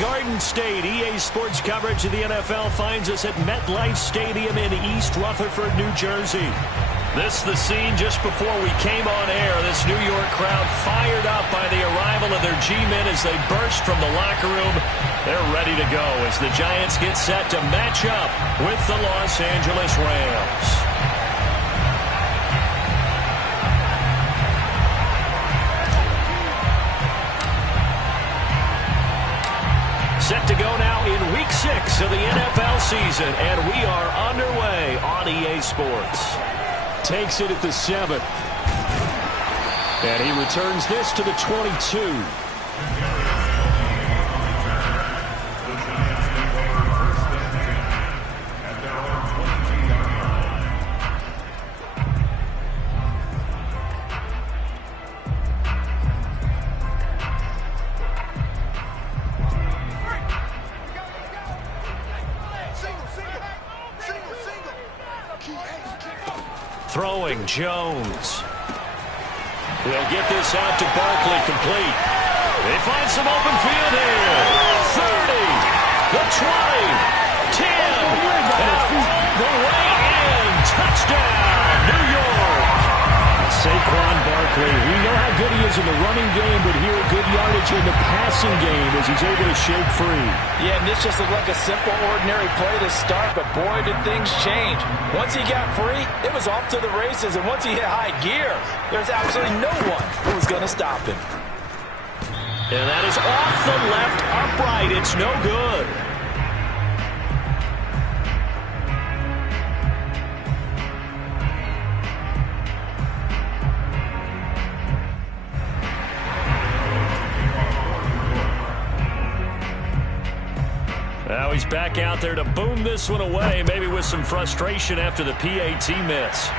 Garden State. EA Sports coverage of the NFL finds us at MetLife Stadium in East Rutherford, New Jersey. This is the scene just before we came on air. This New York crowd fired up by the arrival of their G-men as they burst from the locker room. They're ready to go as the Giants get set to match up with the Los Angeles Rams. Set to go now in Week 6 of the NFL season, and we are underway on EA Sports. Takes it at the 7. And he returns this to the 22. Throwing Jones. We'll get this out to Barkley, complete. They find some open field here. 30, the 20, 10, and the way in. Touchdown, New York. Saquon Barkley, we know how good he is in the running game, but here good yardage in the passing game as he's able to shake free. Yeah, and this just looked like a simple, ordinary play to start, but boy, did things change. Once he got free, it was off to the races, and once he hit high gear, there's absolutely no one who was going to stop him. And that is off the left upright. It's no good. Now he's back out there to boom this one away, maybe with some frustration after the PAT miss.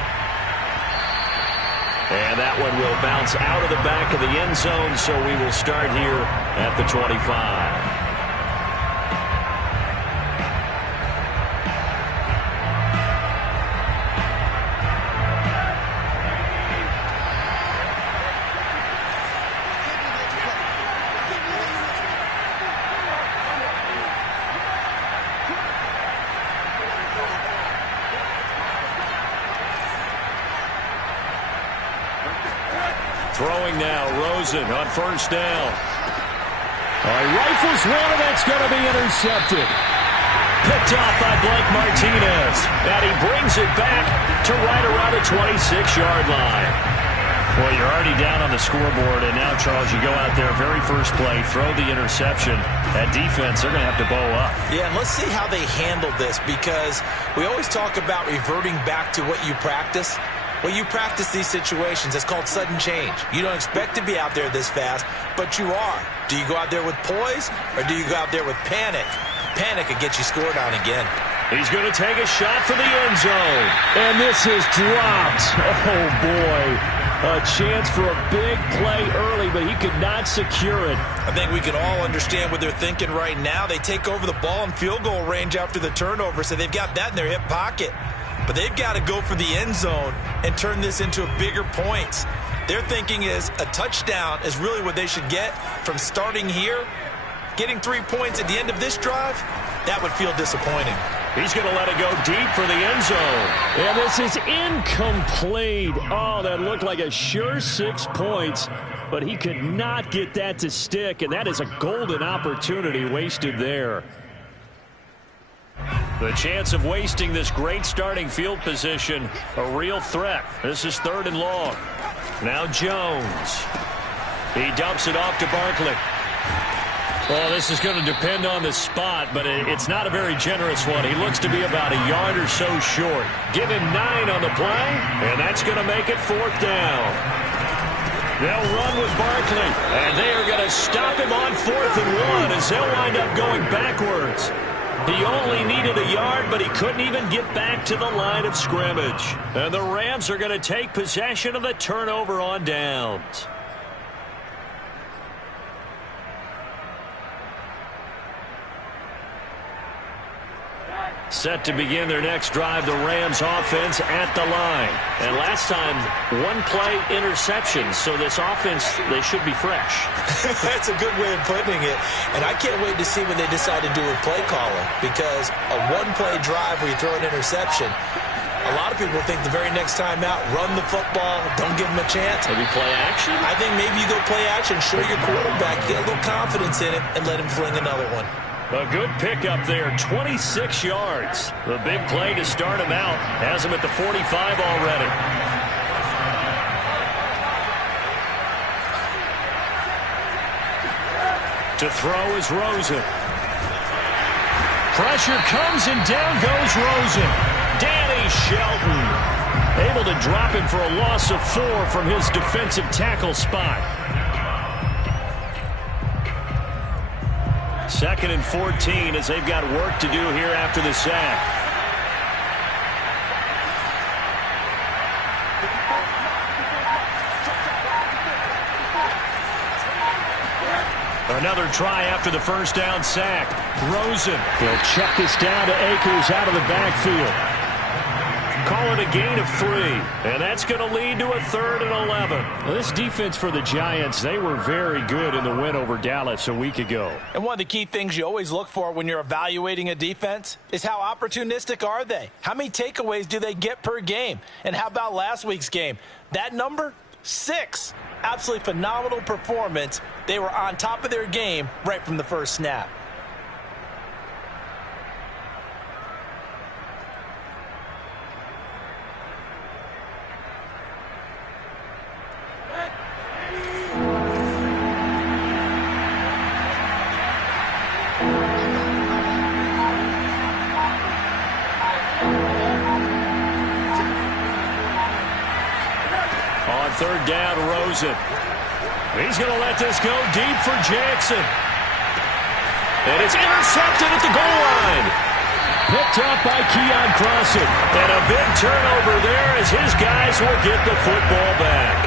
And that one will bounce out of the back of the end zone, so we will start here at the 25. Throwing now, Rosen on first down. He rifles one, and that's going to be intercepted. Picked off by Blake Martinez. And he brings it back to right around the 26-yard line. Well, you're already down on the scoreboard, and now, Charles, you go out there, very first play, throw the interception. That defense, they're going to have to bow up. Yeah, and let's see how they handle this, because we always talk about reverting back to what you practice. Well, you practice these situations. It's called sudden change. You don't expect to be out there this fast, but you are. Do you go out there with poise, or do you go out there with panic? Panic could get you scored on again. He's going to take a shot for the end zone. And this is dropped. Oh, boy. A chance for a big play early, but he could not secure it. I think we can all understand what they're thinking right now. They take over the ball in field goal range after the turnover, so they've got that in their hip pocket. But they've got to go for the end zone and turn this into a bigger points. Their thinking is a touchdown is really what they should get from starting here. Getting 3 points at the end of this drive, that would feel disappointing. He's going to let it go deep for the end zone. And this is incomplete. Oh, that looked like a sure 6 points, but he could not get that to stick, and that is a golden opportunity wasted there. The chance of wasting this great starting field position, a real threat. This is 3rd and long. Now Jones. He dumps it off to Barkley. Well, this is going to depend on the spot, but it's not a very generous one. He looks to be about a yard or so short. Give him 9 on the play, and that's going to make it 4th down. They'll run with Barkley, and they are going to stop him on 4th and 1 as they'll wind up going backwards. He only needed a yard, but he couldn't even get back to the line of scrimmage. And the Rams are going to take possession of the turnover on downs. Set to begin their next drive, the Rams offense at the line. And last time, one-play interception, so this offense, they should be fresh. That's a good way of putting it. And I can't wait to see what they decide to do with play calling, because a one-play drive where you throw an interception, a lot of people think the very next time out, run the football, don't give them a chance. Maybe play action? I think maybe you go play action, show your quarterback, get a little confidence in it, and let him fling another one. A good pickup there, 26 yards. The big play to start him out has him at the 45 already. To throw is Rosen. Pressure comes and down goes Rosen. Danny Shelton able to drop him for a loss of 4 from his defensive tackle spot. 2nd and 14 as they've got work to do here after the sack. Another try after the first down sack. Rosen. He'll check this down to Akers out of the backfield. Call it a gain of 3, and that's going to lead to a 3rd and 11. Well, this defense for the Giants, they were very good in the win over Dallas a week ago. And one of the key things you always look for when you're evaluating a defense is how opportunistic are they? How many takeaways do they get per game? And how about last week's game? That number? 6. Absolutely phenomenal performance. They were on top of their game right from the first snap. Third down, Rosen. He's going to let this go deep for Jackson. And it's intercepted at the goal line. Picked up by Keon Crossen. And a big turnover there as his guys will get the football back.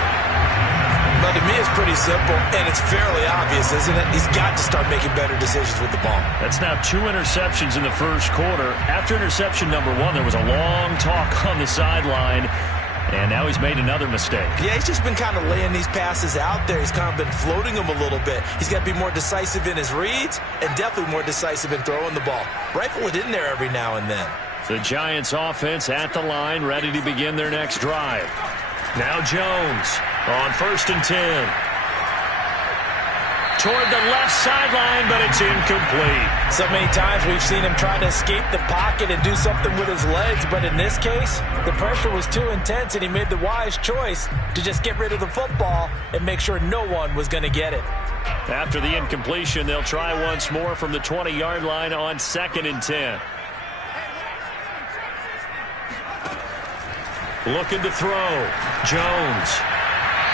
Well, to me, it's pretty simple, and it's fairly obvious, isn't it? He's got to start making better decisions with the ball. That's now 2 interceptions in the first quarter. After interception number 1, there was a long talk on the sideline. And now he's made another mistake. Yeah, he's just been kind of laying these passes out there. He's kind of been floating them a little bit. He's got to be more decisive in his reads and definitely more decisive in throwing the ball. Rifle it in there every now and then. The Giants offense at the line, ready to begin their next drive. Now Jones on 1st and 10. Toward the left sideline, but it's incomplete. So many times we've seen him try to escape the pocket and do something with his legs, but in this case, the pressure was too intense, and he made the wise choice to just get rid of the football and make sure no one was going to get it. After the incompletion, they'll try once more from the 20-yard line on 2nd and 10. Looking to throw. Jones.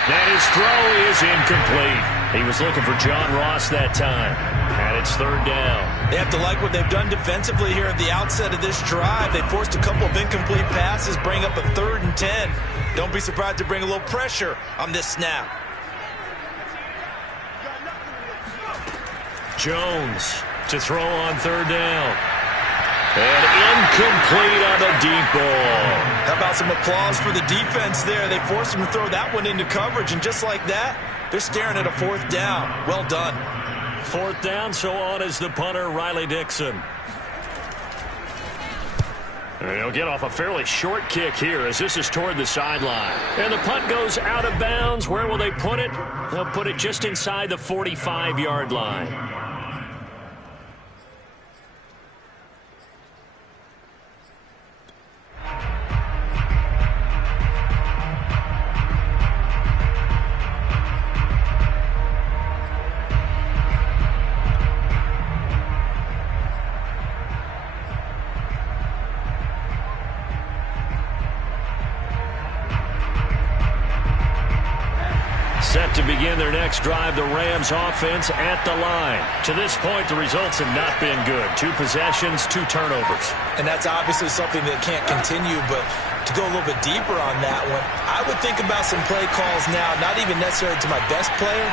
And his throw is incomplete. He was looking for John Ross that time. And it's 3rd down. They have to like what they've done defensively here at the outset of this drive. They forced a couple of incomplete passes, bring up a 3rd and 10. Don't be surprised to bring a little pressure on this snap. Jones to throw on 3rd down. And incomplete on a deep ball. How about some applause for the defense there? They forced him to throw that one into coverage, and just like that, they're staring at a 4th down. Well done. 4th down, so on is the punter, Riley Dixon. And he'll get off a fairly short kick here as this is toward the sideline. And the punt goes out of bounds. Where will they put it? They'll put it just inside the 45-yard line. Set to begin their next drive, the Rams offense at the line. To this point, the results have not been good. 2 possessions, 2 turnovers. And that's obviously something that can't continue, but to go a little bit deeper on that one, I would think about some play calls now, not even necessarily to my best player,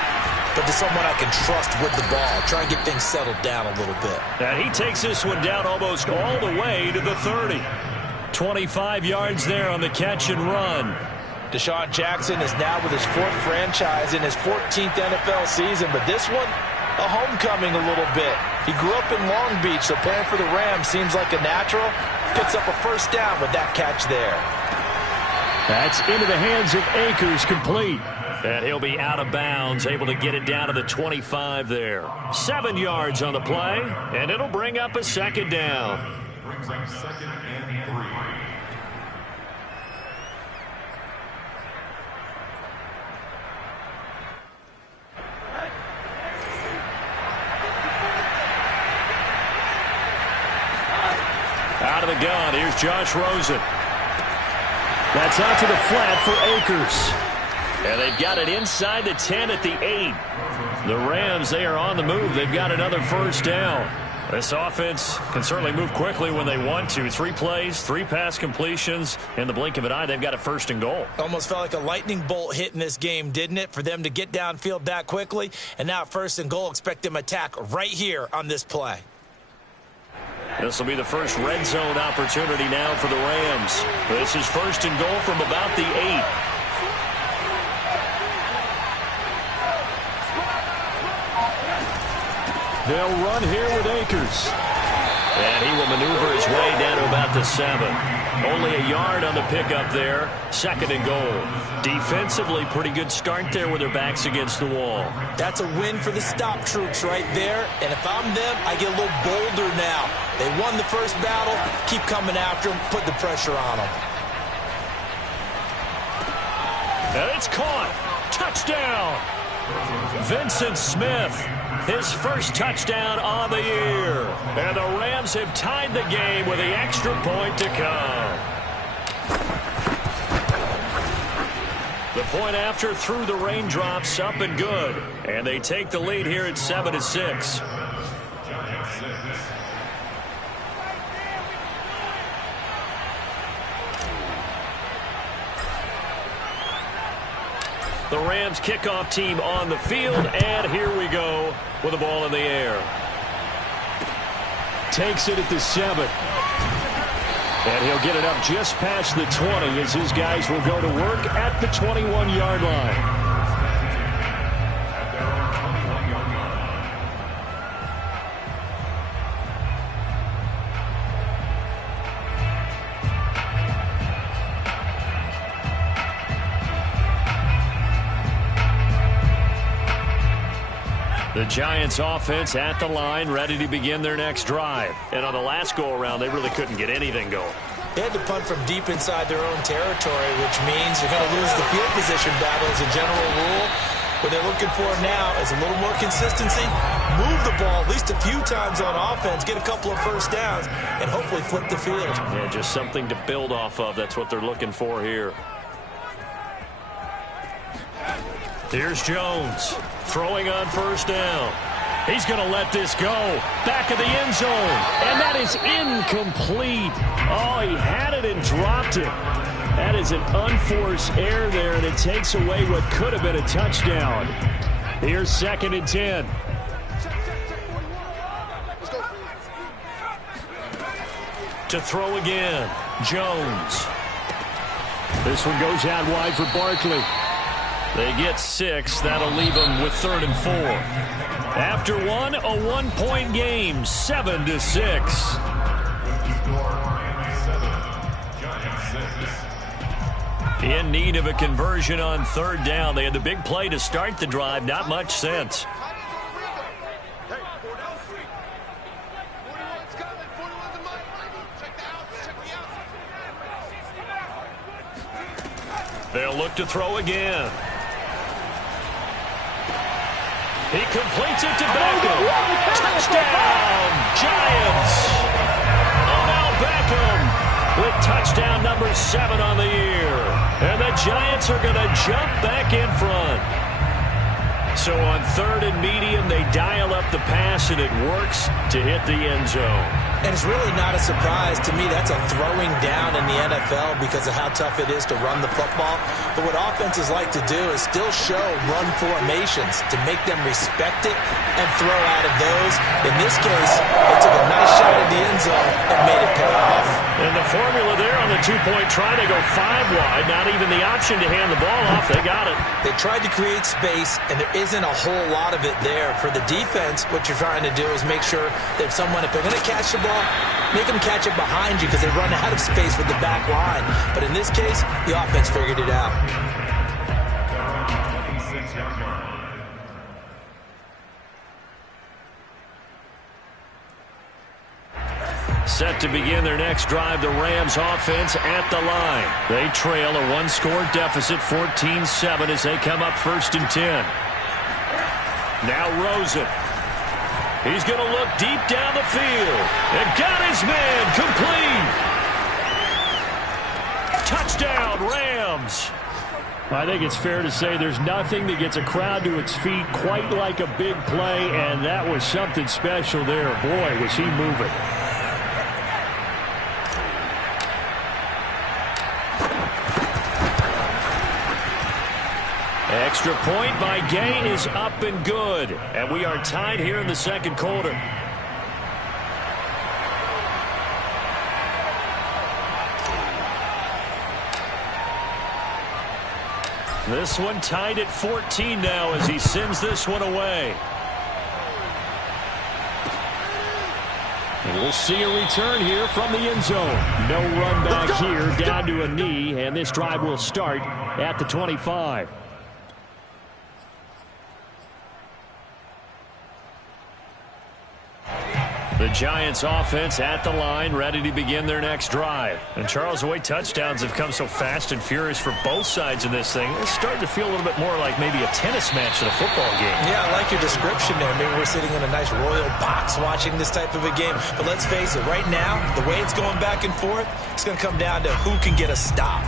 but to someone I can trust with the ball. Try and get things settled down a little bit. And he takes this one down almost all the way to the 30. 25 yards there on the catch and run. Deshaun Jackson is now with his 4th franchise in his 14th NFL season, but this one, a homecoming a little bit. He grew up in Long Beach, so playing for the Rams seems like a natural. Picks up a first down with that catch there. That's into the hands of Akers, complete. And he'll be out of bounds, able to get it down to the 25 there. 7 yards on the play, and it'll bring up a second down. Brings up 2nd and 3. Out of the gun, here's Josh Rosen. That's out to the flat for Akers. And they've got it inside the 10 at the 8. The Rams, they are on the move. They've got another first down. This offense can certainly move quickly when they want to. 3 plays, 3 pass completions. In the blink of an eye, they've got a first and goal. Almost felt like a lightning bolt hit in this game, didn't it? For them to get downfield that quickly. And now first and goal, expect them to attack right here on this play. This will be the first red zone opportunity now for the Rams. This is first and goal from about the 8. They'll run here with Akers. And he will maneuver his way down to about the 7. Only a yard on the pickup there. Second and goal. Defensively, pretty good start there with their backs against the wall. That's a win for the stop troops right there. And if I'm them, I get a little bolder now. They won the first battle. Keep coming after them. Put the pressure on them. And it's caught. Touchdown. Vincent Smith. His first touchdown on the year. And the Rams have tied the game with the extra point to come. The point after through the raindrops, up and good. And they take the lead here at 7-6. The Rams kickoff team on the field, and here we go with the ball in the air. Takes it at the 7. And he'll get it up just past the 20 as his guys will go to work at the 21-yard line. The Giants offense at the line, ready to begin their next drive. And on the last go-around, they really couldn't get anything going. They had to punt from deep inside their own territory, which means you're going to lose the field position battle as a general rule. What they're looking for now is a little more consistency, move the ball at least a few times on offense, get a couple of first downs, and hopefully flip the field. Yeah, just something to build off of. That's what they're looking for here. Here's Jones throwing on first down. He's going to let this go. Back of the end zone. And that is incomplete. Oh, he had it and dropped it. That is an unforced error there, and it takes away what could have been a touchdown. Here's 2nd and 10. To throw again, Jones. This one goes out wide for Barkley. They get 6. That'll leave them with 3rd and 4. After one, a 1-point game, 7-6. In need of a conversion on 3rd down. They had the big play to start the drive. Not much sense. They'll look to throw again. He completes it to Beckham. Touchdown, Giants. Odell Beckham with touchdown number 7 on the year. And the Giants are going to jump back in front. So on 3rd and medium, they dial up the pass, and it works to hit the end zone. And it's really not a surprise to me. That's a throwing down in the NFL because of how tough it is to run the football. But what offenses like to do is still show run formations to make them respect it and throw out of those. In this case, they took a nice shot at the end zone and made it pay off. And the formula there on the two-point try to go 5 wide. Not even the option to hand the ball off. They got it. They tried to create space, and there isn't a whole lot of it there. For the defense, what you're trying to do is make sure that if they're going to catch the ball, make them catch it behind you because they run out of space with the back line. But in this case, the offense figured it out. Set to begin their next drive, the Rams offense at the line. They trail a 1-score deficit, 14-7 as they come up 1st and 10. Now Rosen. He's going to look deep down the field. And got his man complete. Touchdown, Rams. I think it's fair to say there's nothing that gets a crowd to its feet quite like a big play, and that was something special there. Boy, was he moving. Extra point by Gay is up and good. And we are tied here in the second quarter. This one tied at 14 now as he sends this one away. And we'll see a return here from the end zone. No run back here, down to a knee, and this drive will start at the 25. The Giants offense at the line, ready to begin their next drive. And Charles, the way touchdowns have come so fast and furious for both sides of this thing, it's starting to feel a little bit more like maybe a tennis match than a football game. Yeah, I like your description there. Maybe we're sitting in a nice royal box watching this type of a game. But let's face it, right now, the way it's going back and forth, it's going to come down to who can get a stop.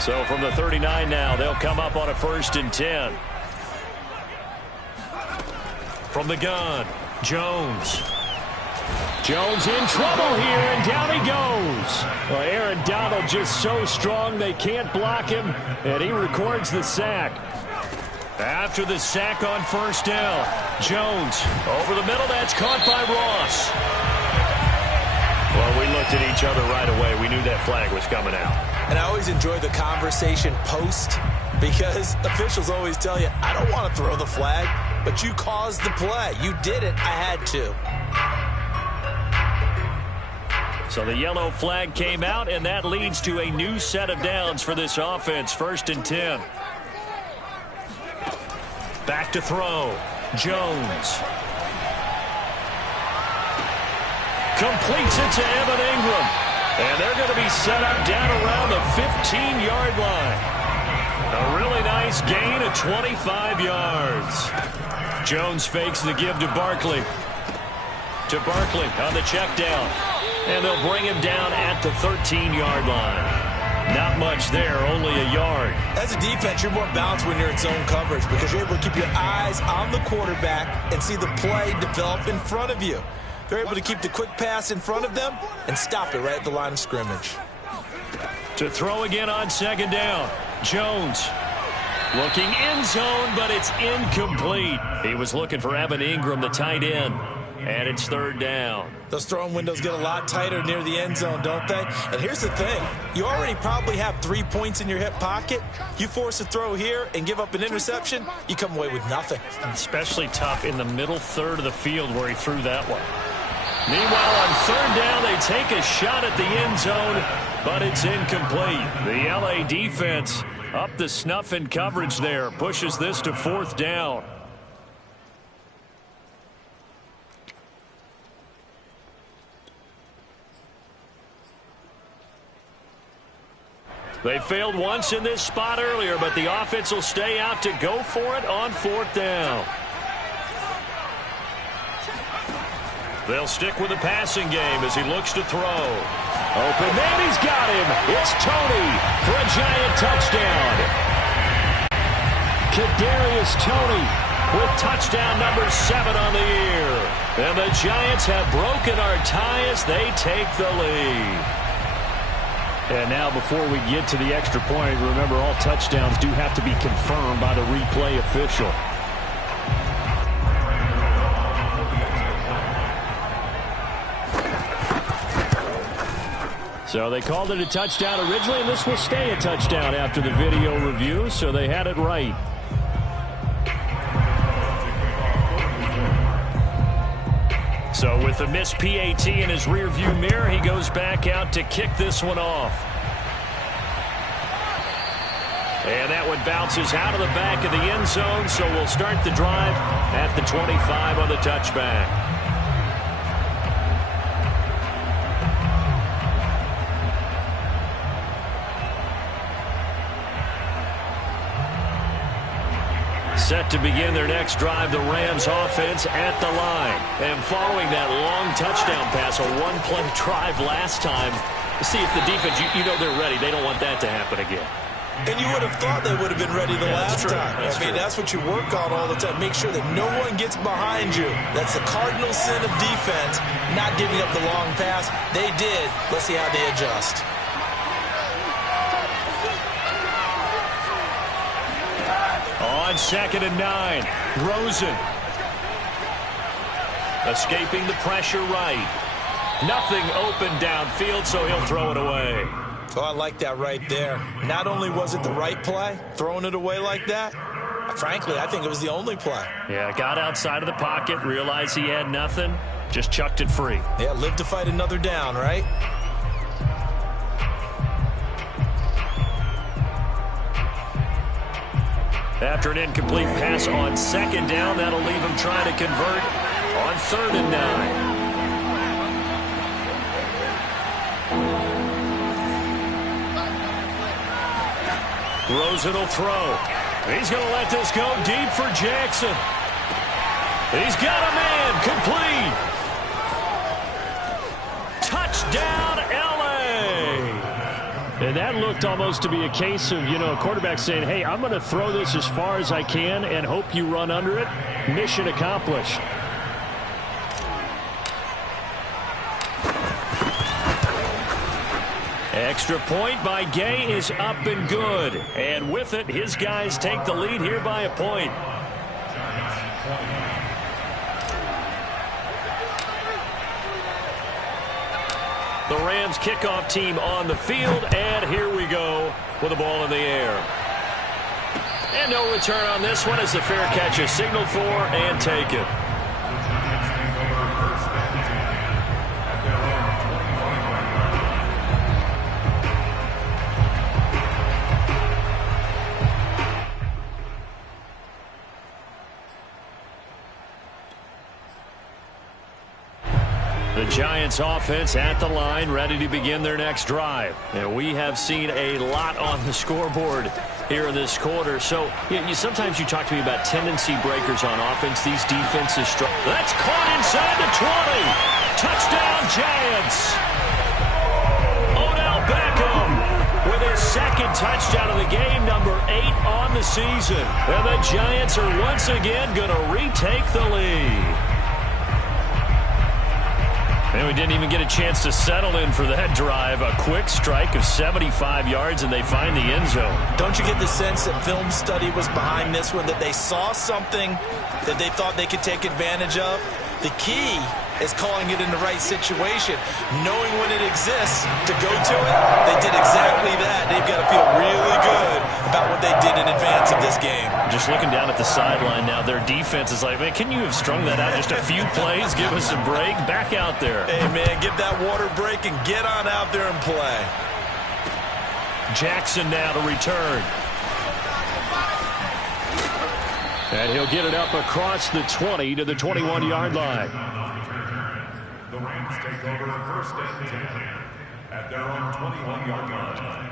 So from the 39 now, they'll come up on a 1st and 10. From the gun, Jones. Jones in trouble here, and down he goes. Well, Aaron Donald just so strong they can't block him, and he records the sack. After the sack on 1st down, Jones over the middle. That's caught by Ross. Well, we looked at each other right away. We knew that flag was coming out. And I always enjoy the conversation post because officials always tell you, I don't want to throw the flag. But you caused the play. You did it. I had to. So the yellow flag came out, and that leads to a new set of downs for this offense. 1st and 10. Back to throw. Jones. Completes it to Evan Ingram. And they're going to be set up down around the 15-yard line. A really nice gain of 25 yards. Jones fakes the give to Barkley. To Barkley on the check down. And they'll bring him down at the 13-yard line. Not much there, only a yard. As a defense, you're more balanced when you're in zone coverage because you're able to keep your eyes on the quarterback and see the play develop in front of you. They're able to keep the quick pass in front of them and stop it right at the line of scrimmage. To throw again on 2nd down. Jones. Looking end zone, but it's incomplete. He was looking for Evan Ingram, the tight end. And it's 3rd down. Those throwing windows get a lot tighter near the end zone, don't they? And here's the thing. You already probably have 3 points in your hip pocket. You force a throw here and give up an interception, you come away with nothing. Especially tough in the middle third of the field where he threw that one. Meanwhile, on 3rd down, they take a shot at the end zone, but it's incomplete. The LA defense up the snuff in coverage there. Pushes this to 4th down. They failed once in this spot earlier, but the offense will stay out to go for it on 4th down. They'll stick with the passing game as he looks to throw. Open man, he's got him. It's Tony for a Giant touchdown. Kadarius Toney with touchdown number 7 on the year. And the Giants have broken our tie as they take the lead. And now before we get to the extra point, remember all touchdowns do have to be confirmed by the replay official. So they called it a touchdown originally, and this will stay a touchdown after the video review, so they had it right. So with the missed PAT in his rearview mirror, he goes back out to kick this one off. And that one bounces out of the back of the end zone, so we'll start the drive at the 25 on the touchback. Set to begin their next drive, the Rams offense at the line. And following that long touchdown pass, a one-play drive last time, see if the defense, you know they're ready. They don't want that to happen again. And you would have thought they would have been ready the last time. That's what you work on all the time. Make sure that no one gets behind you. That's the cardinal sin of defense, not giving up the long pass. They did. Let's see how they adjust. On 2nd and 9, Rosen. Escaping the pressure right. Nothing open downfield, so he'll throw it away. Oh, I like that right there. Not only was it the right play, throwing it away like that, frankly, I think it was the only play. Yeah, got outside of the pocket, realized he had nothing, just chucked it free. Yeah, live to fight another down, right? After an incomplete pass on 2nd down, that'll leave him trying to convert on 3rd and 9. Rosen will throw. He's going to let this go deep for Jackson. He's got a man. Complete. Touchdown, L.A. And that looked almost to be a case of, a quarterback saying, hey, I'm going to throw this as far as I can and hope you run under it. Mission accomplished. Extra point by Gay is up and good. And with it, his guys take the lead here by a point. The Rams kickoff team on the field, and here we go with the ball in the air. And no return on this one as the fair catch is signaled for and taken. The Giants offense at the line, ready to begin their next drive. And we have seen a lot on the scoreboard here in this quarter. So sometimes you talk to me about tendency breakers on offense. These defenses struggle. That's caught inside the 20. Touchdown, Giants. Odell Beckham with his 2nd touchdown of the game, number 8 on the season. And the Giants are once again going to retake the lead. And we didn't even get a chance to settle in for that drive. A quick strike of 75 yards, and they find the end zone. Don't you get the sense that film study was behind this one, that they saw something that they thought they could take advantage of? The key is calling it in the right situation, knowing when it exists to go to it. They did exactly that. They've got to feel really good about what they did in advance of this game. Just looking down at the sideline now, their defense is like, man, can you have strung that out just a few plays? Give us a break. Back out there. Hey, man, give that water break and get on out there and play. Jackson now to return. And he'll get it up across the 20 to the 21-yard line. The Rams take over 1st and 10 at their own 21-yard line.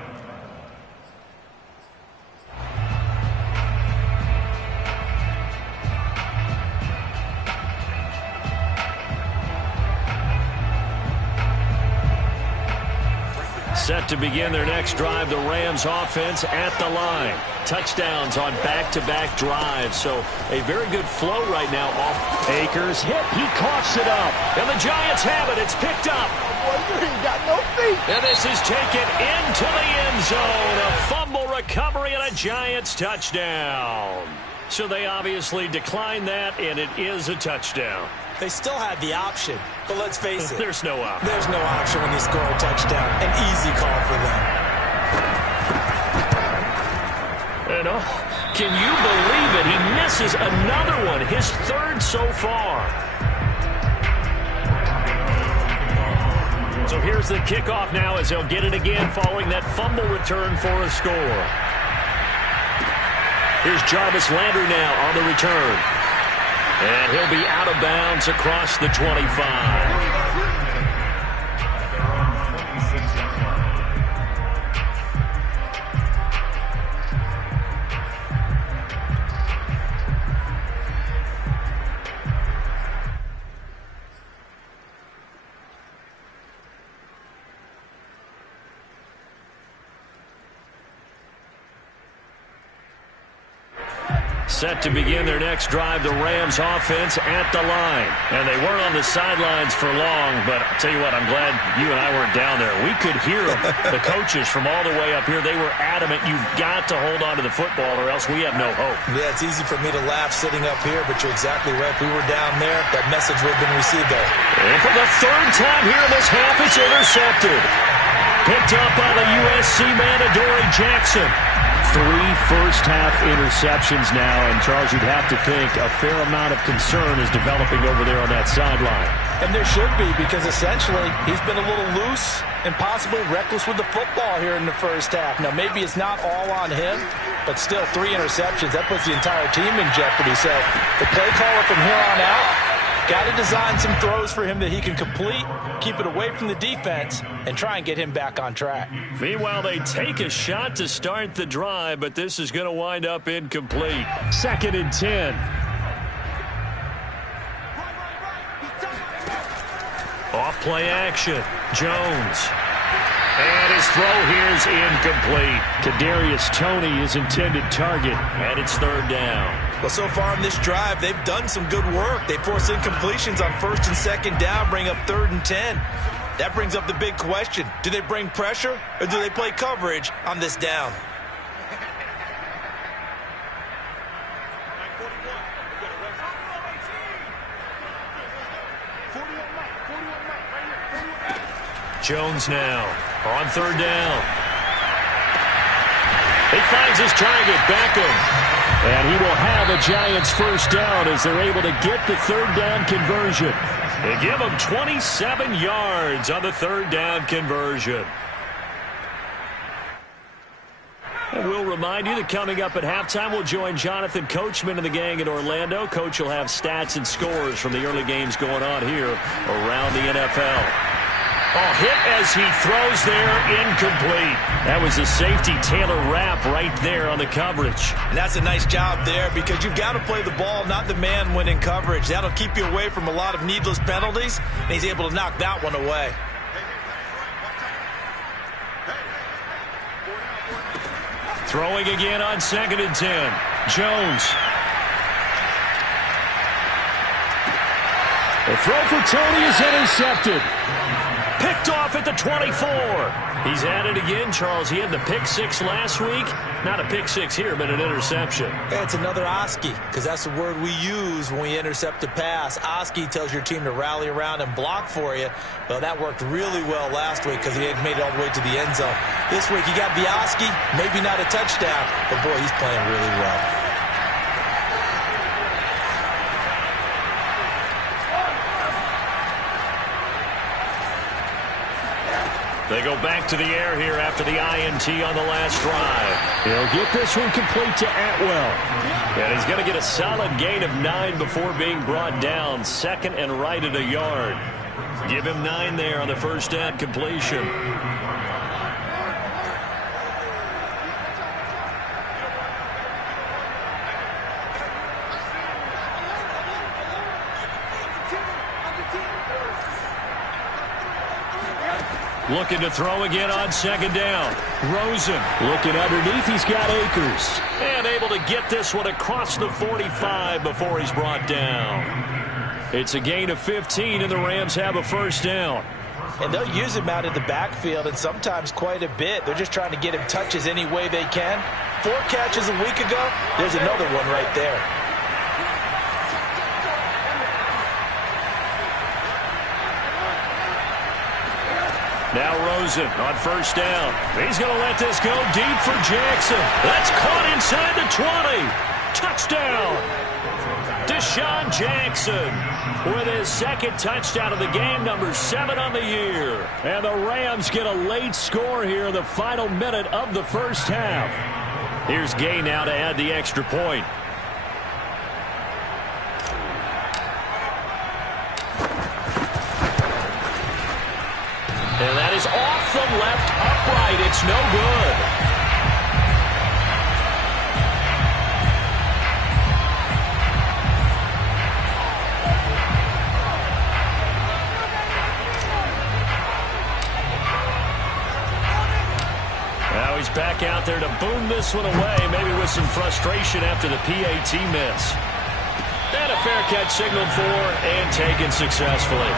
Set to begin their next drive, the Rams offense at the line. Touchdowns on back-to-back drives, so a very good flow right now off. Akers hit, he coughs it up, and the Giants have it. It's picked up. He got no feet. And this is taken into the end zone. A fumble recovery and a Giants touchdown. So they obviously declined that, and it is a touchdown. They still had the option, but let's face it. There's no option. There's no option when they score a touchdown. An easy call for them. And can you believe it? He misses another one, his third so far. So here's the kickoff now as they'll get it again following that fumble return for a score. Here's Jarvis Landry now on the return. And he'll be out of bounds across the 25. Set to begin their next drive, the Rams offense at the line. And they weren't on the sidelines for long, but I'll tell you what, I'm glad you and I weren't down there. We could hear them, the coaches from all the way up here. They were adamant, you've got to hold on to the football or else we have no hope. Yeah, it's easy for me to laugh sitting up here, but you're exactly right. If we were down there, that message would have been received there. And for the third time here in this half, it's intercepted. Picked up by the USC man, Adoree Jackson. 3 first-half interceptions now, and Charles, you'd have to think a fair amount of concern is developing over there on that sideline. And there should be, because essentially he's been a little loose and possibly reckless with the football here in the first half. Now, maybe it's not all on him, but still 3 interceptions. That puts the entire team in jeopardy. So the play caller from here on out got to design some throws for him that he can complete, keep it away from the defense, and try and get him back on track. Meanwhile, they take a shot to start the drive, but this is going to wind up incomplete. 2nd and 10. Off play action. Jones. And his throw here is incomplete. Kadarius Toney is intended target, and it's 3rd down. Well, so far in this drive, they've done some good work. They force incompletions on 1st and 2nd down, bring up 3rd and 10. That brings up the big question. Do they bring pressure, or do they play coverage on this down? Jones now on 3rd down. He finds his target, Beckham. And he will have a Giants first down as they're able to get the 3rd down conversion. They give him 27 yards on the 3rd down conversion. And we'll remind you that coming up at halftime, we'll join Jonathan Coachman and the gang in Orlando. Coach will have stats and scores from the early games going on here around the NFL. Oh, hit as he throws there, incomplete. That was a safety, Taylor Rapp, right there on the coverage. And that's a nice job there because you've got to play the ball, not the man when in coverage. That'll keep you away from a lot of needless penalties, and he's able to knock that one away. Throwing again on 2nd and 10. Jones. The throw for Toney is intercepted. Picked off at the 24. He's at it again, Charles. He had the pick 6 last week. Not a pick 6 here, but an interception. Yeah, it's another Oski, because that's the word we use when we intercept a pass. Oski tells your team to rally around and block for you. Well, that worked really well last week because he had made it all the way to the end zone. This week, he got the Oski, maybe not a touchdown, but boy, he's playing really well. They go back to the air here after the INT on the last drive. He'll get this one complete to Atwell. And he's going to get a solid gain of 9 before being brought down. 2nd and right at a yard. Give him 9 there on the first down completion. Looking to throw again on second down. Rosen looking underneath. He's got Akers. And able to get this one across the 45 before he's brought down. It's a gain of 15, and the Rams have a first down. And they'll use him out in the backfield, and sometimes quite a bit. They're just trying to get him touches any way they can. 4 catches a week ago. There's another one right there. Now Rosen on first down. He's going to let this go deep for Jackson. That's caught inside the 20. Touchdown. Deshaun Jackson with his second touchdown of the game, number 7 on the year. And the Rams get a late score here in the final minute of the first half. Here's Gay now to add the extra point. And that is off the left upright. It's no good. Now he's back out there to boom this one away, maybe with some frustration after the PAT miss. And a fair catch signaled for and taken successfully.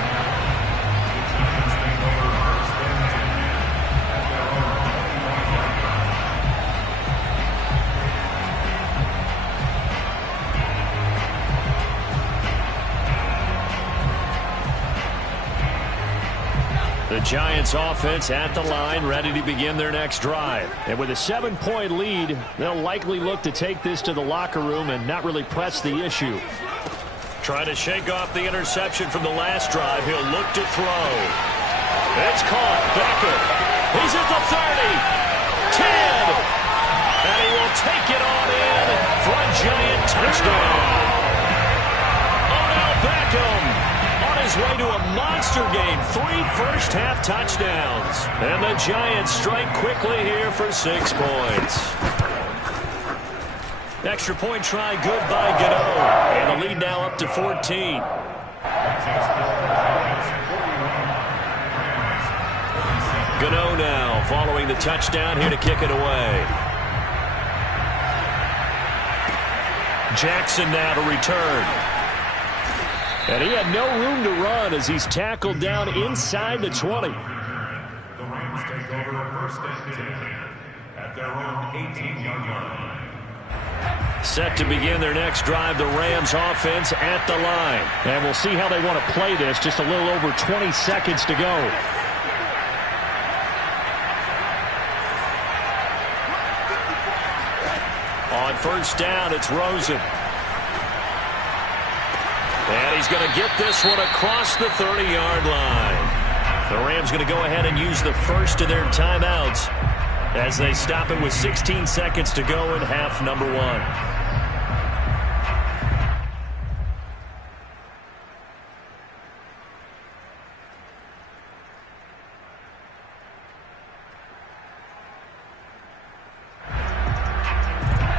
The Giants offense at the line, ready to begin their next drive. And with a 7-point lead, they'll likely look to take this to the locker room and not really press the issue. Trying to shake off the interception from the last drive. He'll look to throw. It's caught. Beckham. He's at the 30. 10. And he will take it on in for a Giant touchdown. Odell Beckham on his way to a monster game. 3 first-half touchdowns. And the Giants strike quickly here for 6 points. Extra point try good by Gano. And the lead now up to 14. Gano now following the touchdown here to kick it away. Jackson now to return. And he had no room to run as he's tackled down inside the 20. The Rams take over first and 10 at their own 18-yard line. Set to begin their next drive, the Rams offense at the line. And we'll see how they want to play this. Just a little over 20 seconds to go. On first down, it's Rosen. And he's going to get this one across the 30-yard line. The Rams going to go ahead and use the first of their timeouts as they stop it with 16 seconds to go in half number 1.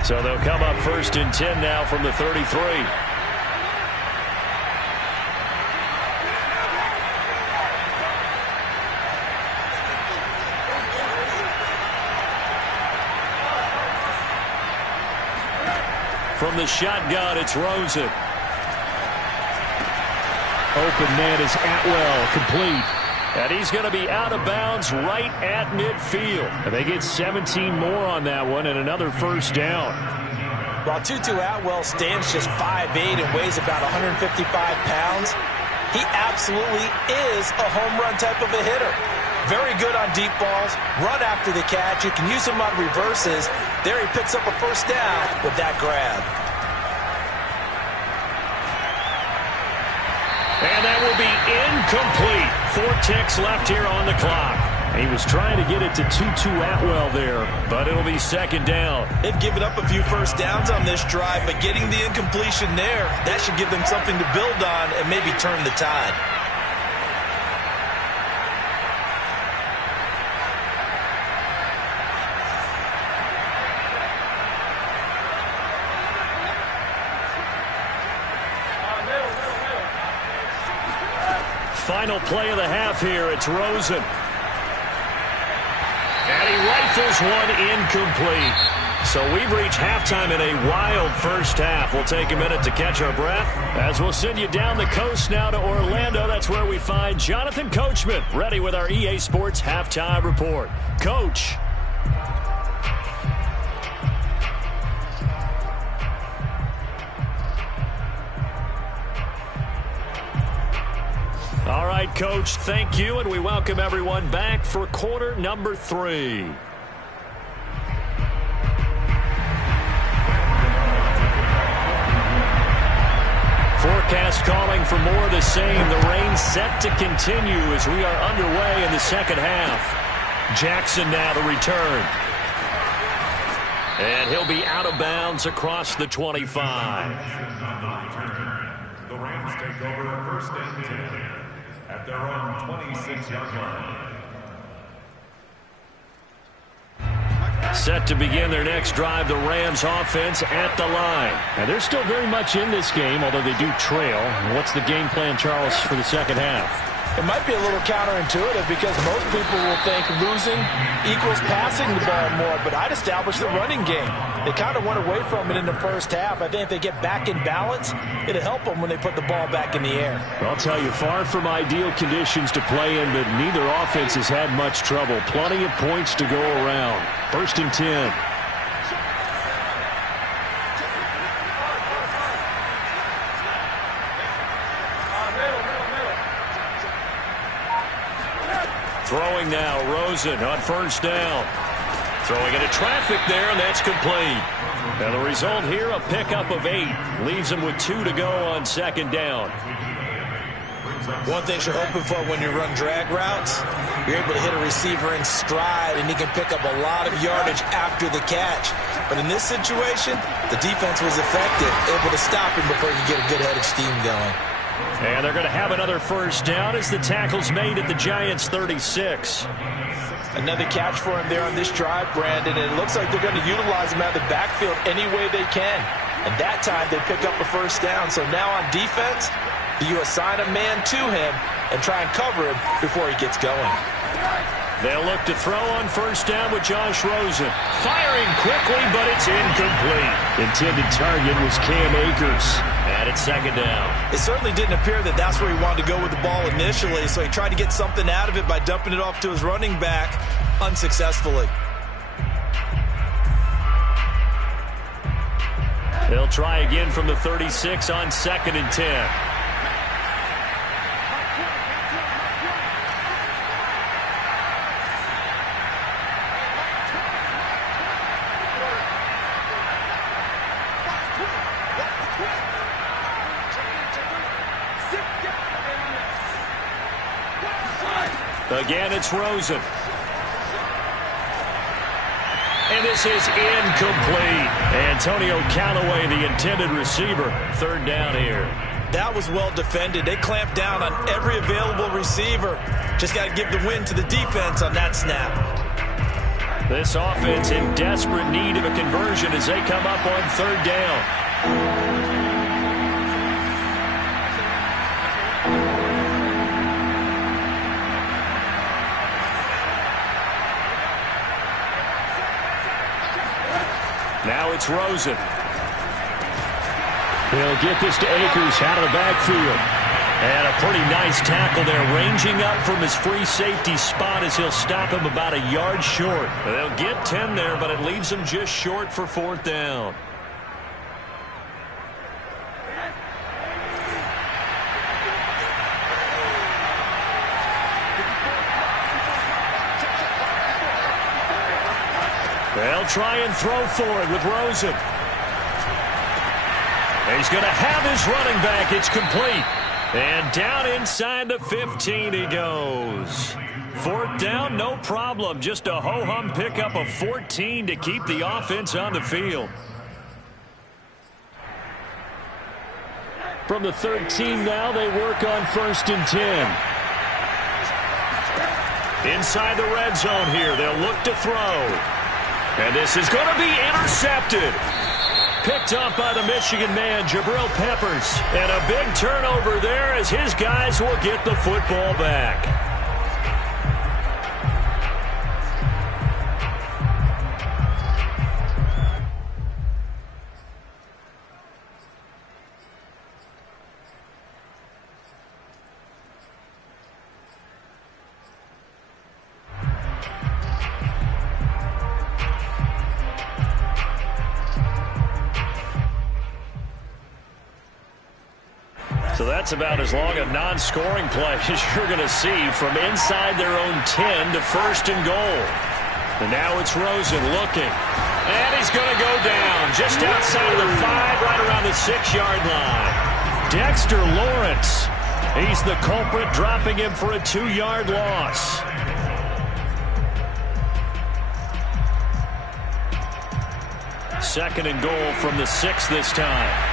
So they'll come up first and 10 now from the 33. From the shotgun, it's Rosen. Open man is Atwell, complete. And he's going to be out of bounds right at midfield. And they get 17 more on that one and another first down. While Tutu Atwell stands just 5'8" and weighs about 155 pounds, he absolutely is a home run type of a hitter. Very good on deep balls, run after the catch. You can use him on reverses. There he picks up a first down with that grab. And that will be incomplete. 4 ticks left here on the clock. He was trying to get it to Tutu Atwell there, but it'll be second down. They've given up a few first downs on this drive, but getting the incompletion there, that should give them something to build on and maybe turn the tide. Final play of the half here. It's Rosen. And he rifles one incomplete. So we've reached halftime in a wild first half. We'll take a minute to catch our breath as we'll send you down the coast now to Orlando. That's where we find Jonathan Coachman ready with our EA Sports Halftime Report. Coach. All right, Coach, thank you, and we welcome everyone back for quarter number 3. Forecast calling for more of the same. The rain set to continue as we are underway in the second half. Jackson now the return. And he'll be out of bounds across the 25. The Rams take over first and 10 at their own 26-yard line. Set to begin their next drive, the Rams offense at the line. And they're still very much in this game, although they do trail. What's the game plan, Charles, for the second half? It might be a little counterintuitive because most people will think losing equals passing the ball more, but I'd establish the running game. They kind of went away from it in the first half. I think if they get back in balance, it'll help them when they put the ball back in the air. I'll tell you, far from ideal conditions to play in, but neither offense has had much trouble. Plenty of points to go around. First and 10. Throwing now, Rosen on first down. Throwing into traffic there, and that's complete. And the result here, a pickup of 8. Leaves him with 2 to go on second down. One thing you're hoping for when you run drag routes, you're able to hit a receiver in stride, and he can pick up a lot of yardage after the catch. But in this situation, the defense was effective, able to stop him before he could get a good head of steam going. And they're going to have another first down as the tackle's made at the Giants' 36. Another catch for him there on this drive, Brandon, and it looks like they're going to utilize him out of the backfield any way they can. And that time they pick up a first down. So now on defense, you assign a man to him and try and cover him before he gets going. They'll look to throw on first down with Josh Rosen. Firing quickly, but it's incomplete. Intended target was Cam Akers. And it's second down. It certainly didn't appear that that's where he wanted to go with the ball initially, so he tried to get something out of it by dumping it off to his running back unsuccessfully. They'll try again from the 36 on second and 10. Again, it's Rosen. And this is incomplete. Antonio Callaway, the intended receiver. Third down here. That was well defended. They clamped down on every available receiver. Just got to give the win to the defense on that snap. This offense in desperate need of a conversion as they come up on third down. Now it's Rosen. He'll get this to Akers out of the backfield. And a pretty nice tackle there, ranging up from his free safety spot as he'll stop him about a yard short. They'll get 10 there, but it leaves him just short for fourth down. They'll try and throw for it with Rosen. He's going to have his running back. It's complete. And down inside the 15 he goes. Fourth down, no problem. Just a ho-hum pickup of 14 to keep the offense on the field. From the 13 now, they work on first and 10. Inside the red zone here, they'll look to throw. And this is going to be intercepted. Picked up by the Michigan man, Jabril Peppers. And a big turnover there as his guys will get the football back. So that's about as long a non-scoring play as you're going to see from inside their own 10 to first and goal. And now it's Rosen looking. And he's going to go down just outside of the 5, right around the 6-yard line. Dexter Lawrence, he's the culprit, dropping him for a 2-yard loss. Second and goal from the 6 this time.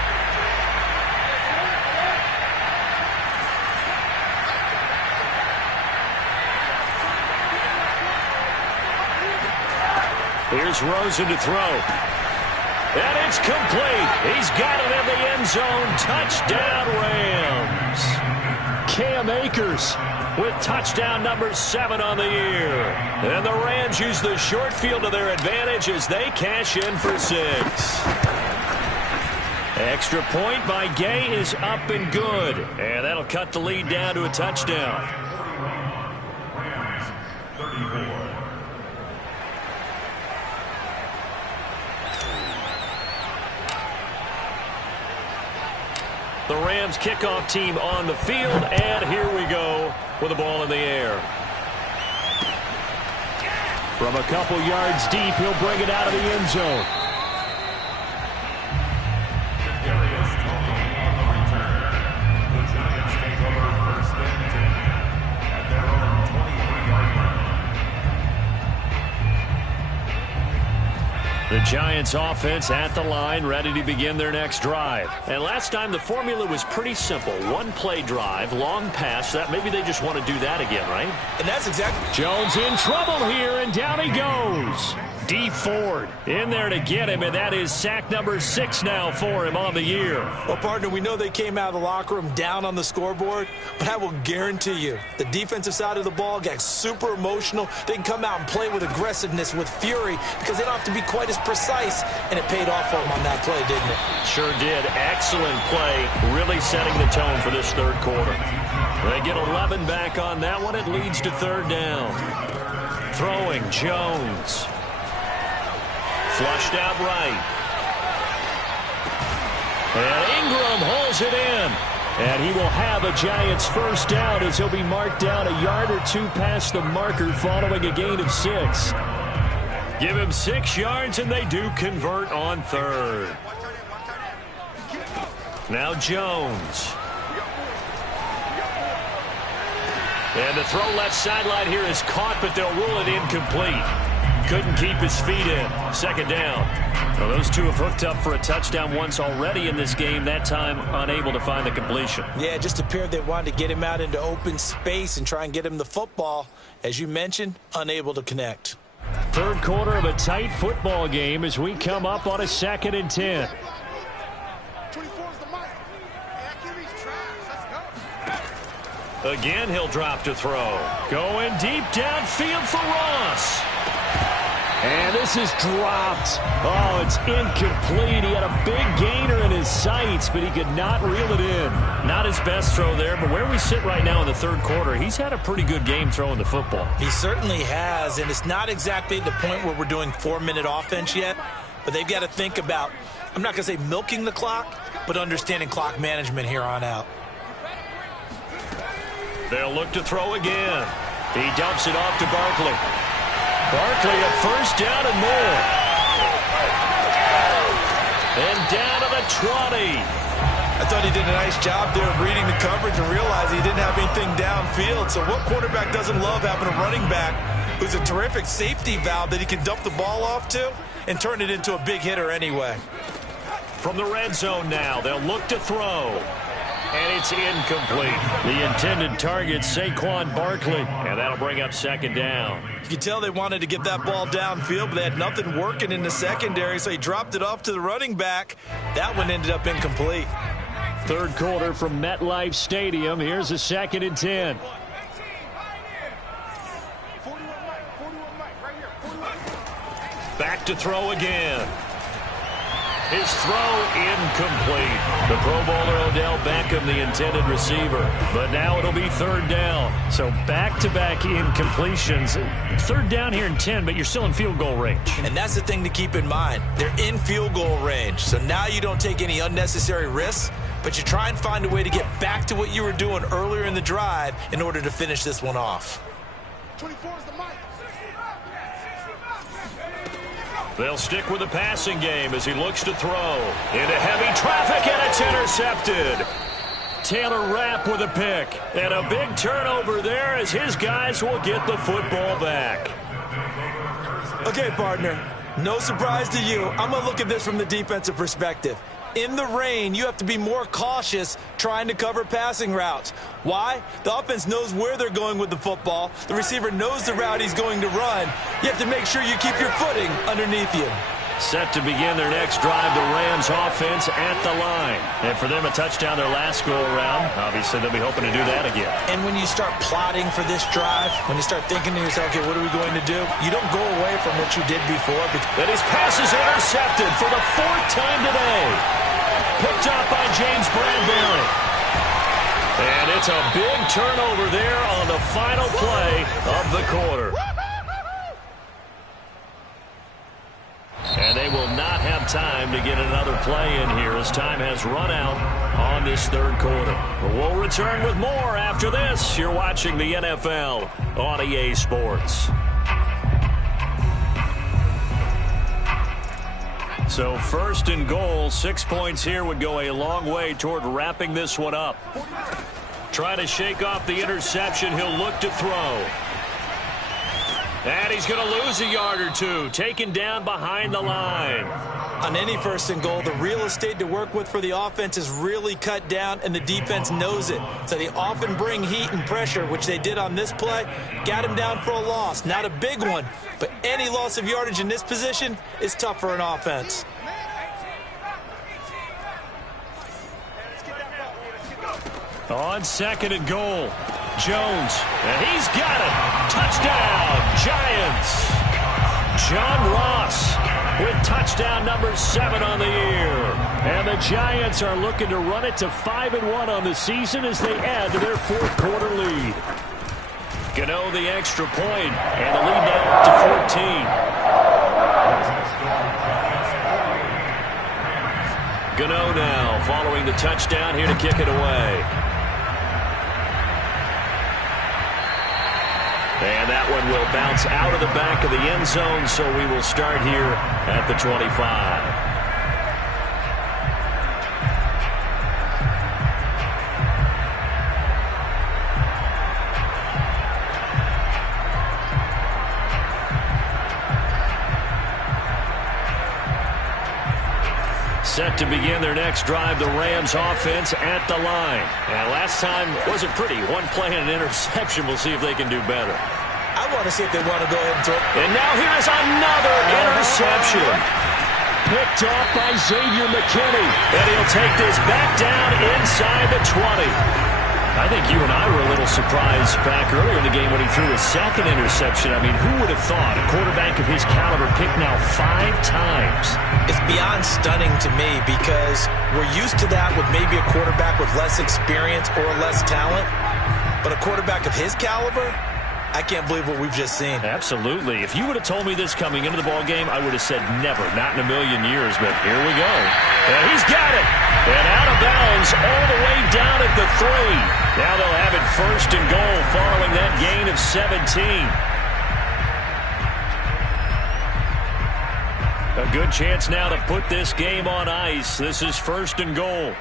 Here's Rosen to throw. And it's complete. He's got it in the end zone. Touchdown, Rams. Cam Akers with touchdown number 7 on the year. And the Rams use the short field to their advantage as they cash in for 6. Extra point by Gay is up and good. And that'll cut the lead down to a touchdown. Rams, 34. The Rams kickoff team on the field, and here we go with the ball in the air. From a couple yards deep, he'll bring it out of the end zone. Darius Toney on the return. The Giants take over first and 10 at their own 23-yard line. The Giants offense at the line, ready to begin their next drive. And last time the formula was pretty simple. One-play drive, long pass. That maybe they just want to do that again, right? And that's exactly. Jones in trouble here, and down he goes. D. Ford in there to get him, and that is sack number 6 now for him on the year. Well, partner, we know they came out of the locker room down on the scoreboard, but I will guarantee you the defensive side of the ball got super emotional. They can come out and play with aggressiveness, with fury, because they don't have to be quite as precise, and it paid off for them on that play, didn't it? Sure did. Excellent play, really setting the tone for this third quarter. They get 11 back on that one. It leads to third down. Throwing, Jones. Flushed out right. And Ingram holds it in. And he will have a Giants first down as he'll be marked down a yard or 2 past the marker following a gain of 6. Give him 6 yards, and they do convert on third. Now Jones. And the throw left sideline here is caught, but they'll rule it incomplete. Couldn't keep his feet in. Second down. Well, those two have hooked up for a touchdown once already in this game, that time unable to find the completion. Yeah, just appeared they wanted to get him out into open space and try and get him the football. As you mentioned, unable to connect. Third quarter of a tight football game as we come up on a 2nd and 10. 24's the mic. QB's trash. Let's go. Again, he'll drop to throw. Going deep downfield for Ross. And this is dropped. Oh, it's incomplete. He had a big gainer in his sights, but he could not reel it in. Not his best throw there, but where we sit right now in the third quarter, he's had a pretty good game throwing the football. He certainly has, and it's not exactly the point where we're doing 4-minute offense yet, but they've got to think about, I'm not going to say milking the clock, but understanding clock management here on out. They'll look to throw again. He dumps it off to Barkley. Barkley a first down and more. And down to the 20. I thought he did a nice job there of reading the coverage and realizing he didn't have anything downfield. So what quarterback doesn't love having a running back who's a terrific safety valve that he can dump the ball off to and turn it into a big hitter anyway? From the red zone now, they'll look to throw. And it's incomplete. The intended target, Saquon Barkley. And that'll bring up second down. You can tell they wanted to get that ball downfield, but they had nothing working in the secondary, so he dropped it off to the running back. That one ended up incomplete. Third quarter from MetLife Stadium. Here's a 2nd and 10. Back to throw again. His throw incomplete. The Pro Bowler Odell Beckham, the intended receiver. But now it'll be third down. So back-to-back incompletions. Third down here in 10, but you're still in field goal range. And that's the thing to keep in mind. They're in field goal range. So now you don't take any unnecessary risks but you try and find a way to get back to what you were doing earlier in the drive in order to finish this one off. 24 is the mic. They'll stick with the passing game as he looks to throw. Into heavy traffic, and it's intercepted. Taylor Rapp with a pick. And a big turnover there as his guys will get the football back. Okay, partner, no surprise to you. I'm going to look at this from the defensive perspective. In the rain, you have to be more cautious trying to cover passing routes. Why? The offense knows where they're going with the football. The receiver knows the route he's going to run. You have to make sure you keep your footing underneath you. Set to begin their next drive, the Rams offense at the line. And for them, a touchdown their last go-around. Obviously, they'll be hoping to do that again. And when you start plotting for this drive, when you start thinking to yourself, okay, what are we going to do? You don't go away from what you did before. And his pass is intercepted for the 4th time today. Picked up by James Bradbury. And it's a big turnover there on the final play of the quarter. And they will not have time to get another play in here as time has run out on this third quarter. But we'll return with more after this. You're watching the NFL on EA Sports. So 1st and goal, 6 points here would go a long way toward wrapping this one up. Try to shake off the interception. He'll look to throw. And he's going to lose a yard or two, taken down behind the line. On any 1st and goal, the real estate to work with for the offense is really cut down, and the defense knows it. So they often bring heat and pressure, which they did on this play. Got him down for a loss. Not a big one, but any loss of yardage in this position is tough for an offense. On 2nd and goal, Jones, and he's got it. Touchdown, Giants. John Ross with touchdown number 7 on the year. And the Giants are looking to run it to 5-1 on the season as they add to their 4th quarter lead. Gano the extra point, and the lead now up to 14. Gano now following the touchdown here to kick it away. And that one will bounce out of the back of the end zone, so we will start here at the 25. Set to begin their next drive, the Rams offense at the line. And last time wasn't pretty. One play and an interception. We'll see if they can do better. I want to see if they want to go ahead and throw. And now here is another interception. Picked off by Xavier McKinney. And he'll take this back down inside the 20. I think you and I were a little surprised back earlier in the game when he threw his 2nd interception. I mean, who would have thought a quarterback of his caliber picked now 5 times? It's beyond stunning to me because we're used to that with maybe a quarterback with less experience or less talent. But a quarterback of his caliber, I can't believe what we've just seen. Absolutely. If you would have told me this coming into the ballgame, I would have said never, not in a million years. But here we go. And he's got it. And out of bounds all the way down at the 3. Now they'll have it 1st and goal following that gain of 17. A good chance now to put this game on ice. This is 1st and goal.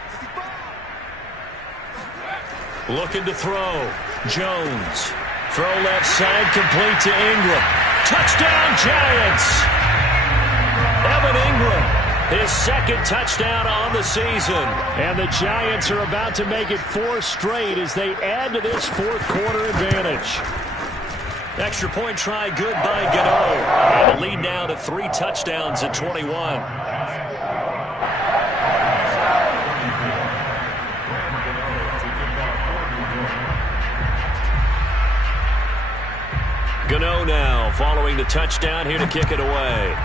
Looking to throw. Jones. Throw left side, complete to Ingram. Touchdown, Giants! Evan Ingram, his 2nd touchdown on the season. And the Giants are about to make it 4 straight as they add to this 4th quarter advantage. Extra point try good by Gano. And the lead now to 3 touchdowns at 21. Gano now following the touchdown here to kick it away.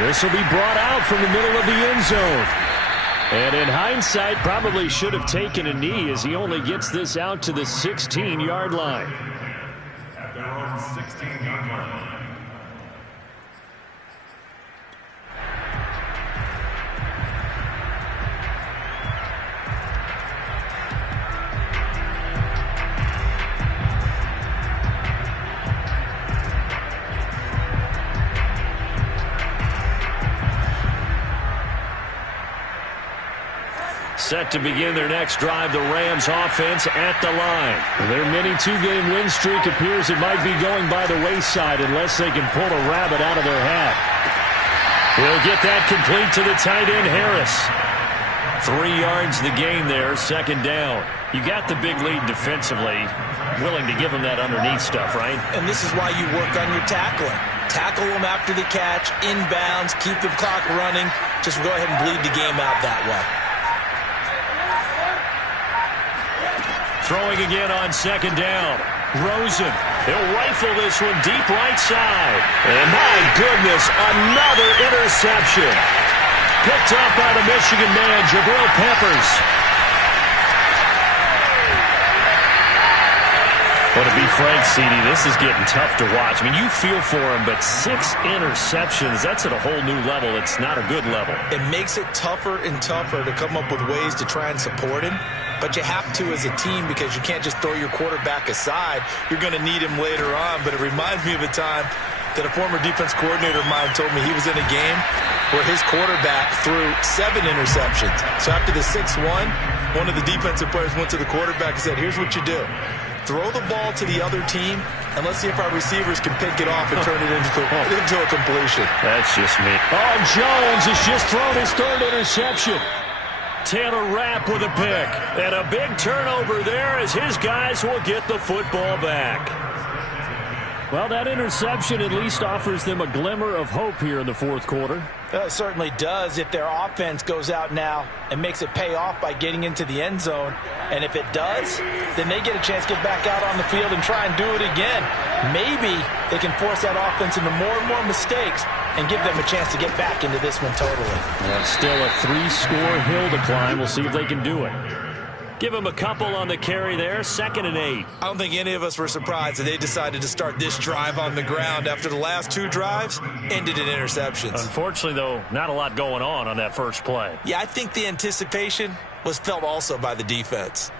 This will be brought out from the middle of the end zone. And in hindsight, probably should have taken a knee as he only gets this out to the 16-yard line. At their own 16-yard line. Set to begin their next drive, the Rams offense at the line. Their mini two-game win streak appears it might be going by the wayside unless they can pull a rabbit out of their hat. He'll get that complete to the tight end, Harris. 3 yards the gain there, second down. You got the big lead defensively. Willing to give him that underneath stuff, right? And this is why you work on your tackling. Tackle them after the catch, inbounds, keep the clock running. Just go ahead and bleed the game out that way. Throwing again on second down. Rosen. He'll rifle this one deep right side. And my goodness, another interception. Picked up by the Michigan man, Jabril Peppers. Well, to be frank, CD, this is getting tough to watch. I mean, you feel for him, but 6 interceptions, that's at a whole new level. It's not a good level. It makes it tougher and tougher to come up with ways to try and support him. But you have to as a team because you can't just throw your quarterback aside. You're going to need him later on. But it reminds me of a time that a former defense coordinator of mine told me he was in a game where his quarterback threw 7 interceptions. So after the 6-1, one of the defensive players went to the quarterback and said, here's what you do. Throw the ball to the other team, and let's see if our receivers can pick it off and turn it into a completion. That's just me. Oh, Jones has just thrown his 3rd interception. Taylor Rapp with a pick. And a big turnover there as his guys will get the football back. Well, that interception at least offers them a glimmer of hope here in the 4th quarter. It certainly does if their offense goes out now and makes it pay off by getting into the end zone. And if it does, then they get a chance to get back out on the field and try and do it again. Maybe they can force that offense into more and more mistakes and give them a chance to get back into this one totally. Well, still a 3-score hill to climb. We'll see if they can do it. Give him a couple on the carry there, 2nd and 8. I don't think any of us were surprised that they decided to start this drive on the ground after the last 2 drives ended in interceptions. Unfortunately, though, not a lot going on that first play. Yeah, I think the anticipation was felt also by the defense.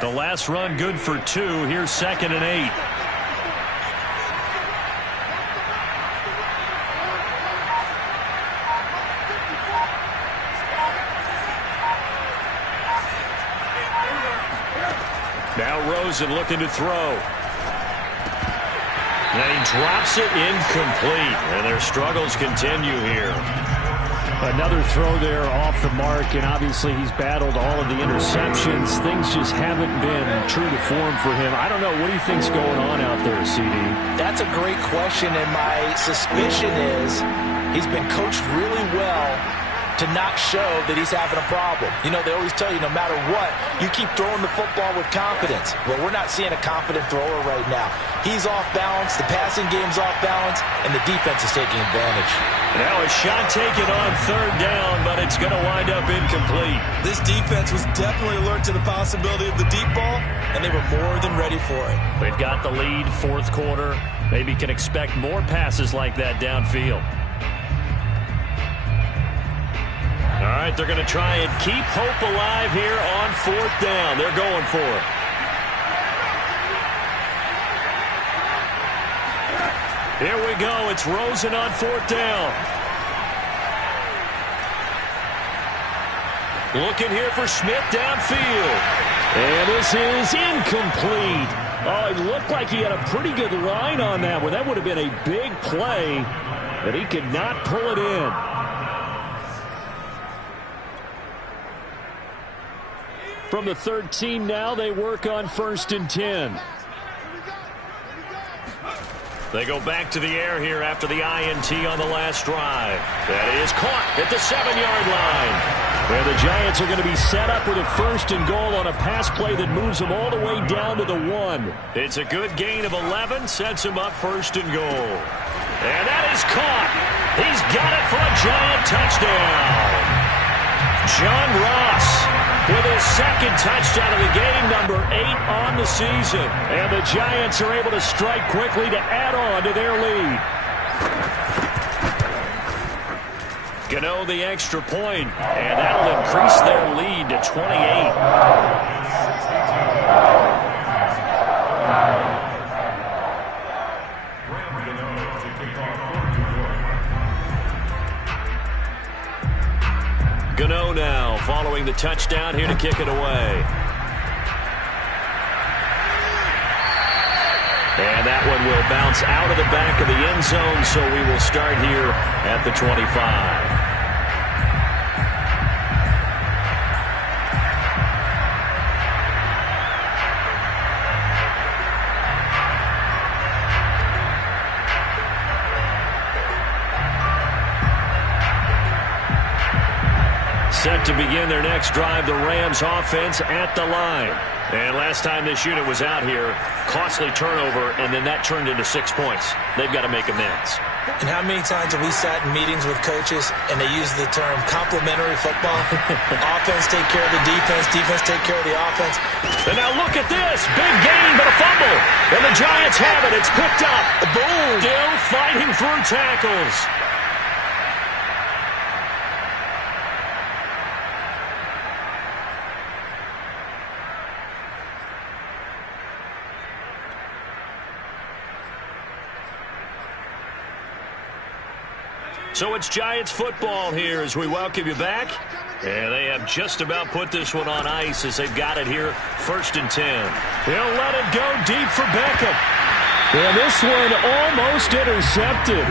The last run good for 2. Here's 2nd and 8. Now Rosen looking to throw. And he drops it incomplete. And their struggles continue here. Another throw there off the mark, and obviously he's battled all of the interceptions. Things just haven't been true to form for him. I don't know. What do you think's going on out there, CD? That's a great question, and my suspicion is he's been coached really well to not show that he's having a problem. You know, they always tell you no matter what, you keep throwing the football with confidence. Well, we're not seeing a confident thrower right now. He's off balance, the passing game's off balance, and the defense is taking advantage. Now a shot taken on 3rd down, but it's going to wind up incomplete. This defense was definitely alert to the possibility of the deep ball, and they were more than ready for it. They've got the lead, 4th quarter. Maybe can expect more passes like that downfield. All right, they're going to try and keep hope alive here on 4th down. They're going for it. Here we go. It's Rosen on 4th down. Looking here for Smith downfield. And this is incomplete. Oh, it looked like he had a pretty good line on that one. That would have been a big play, but he could not pull it in. From the 13 now, they work on 1st and 10. They go back to the air here after the INT on the last drive. That is caught at the 7-yard line. Where the Giants are going to be set up with a 1st and goal on a pass play that moves them all the way down to the 1. It's a good gain of 11, sets him up 1st and goal. And that is caught. He's got it for a Giant touchdown. John Ross with his second touchdown of the game, number 8 on the season. And the Giants are able to strike quickly to add on to their lead. Gano the extra point, and that'll increase their lead to 28. Gano now following the touchdown here to kick it away. And that one will bounce out of the back of the end zone, so we will start here at the 25. Set to begin their next drive, the Rams offense at the line. And last time this unit was out here, costly turnover, and then that turned into 6 points. They've got to make amends. And how many times have we sat in meetings with coaches and they use the term complementary football? Offense take care of the defense, defense take care of the offense. And now look at this. Big gain, but a fumble. And the Giants have it. It's picked up. Boom. Still fighting through tackles. So it's Giants football here as we welcome you back. And they have just about put this one on ice as they've got it here, 1st and 10. They'll let it go deep for Beckham. And this one almost intercepted.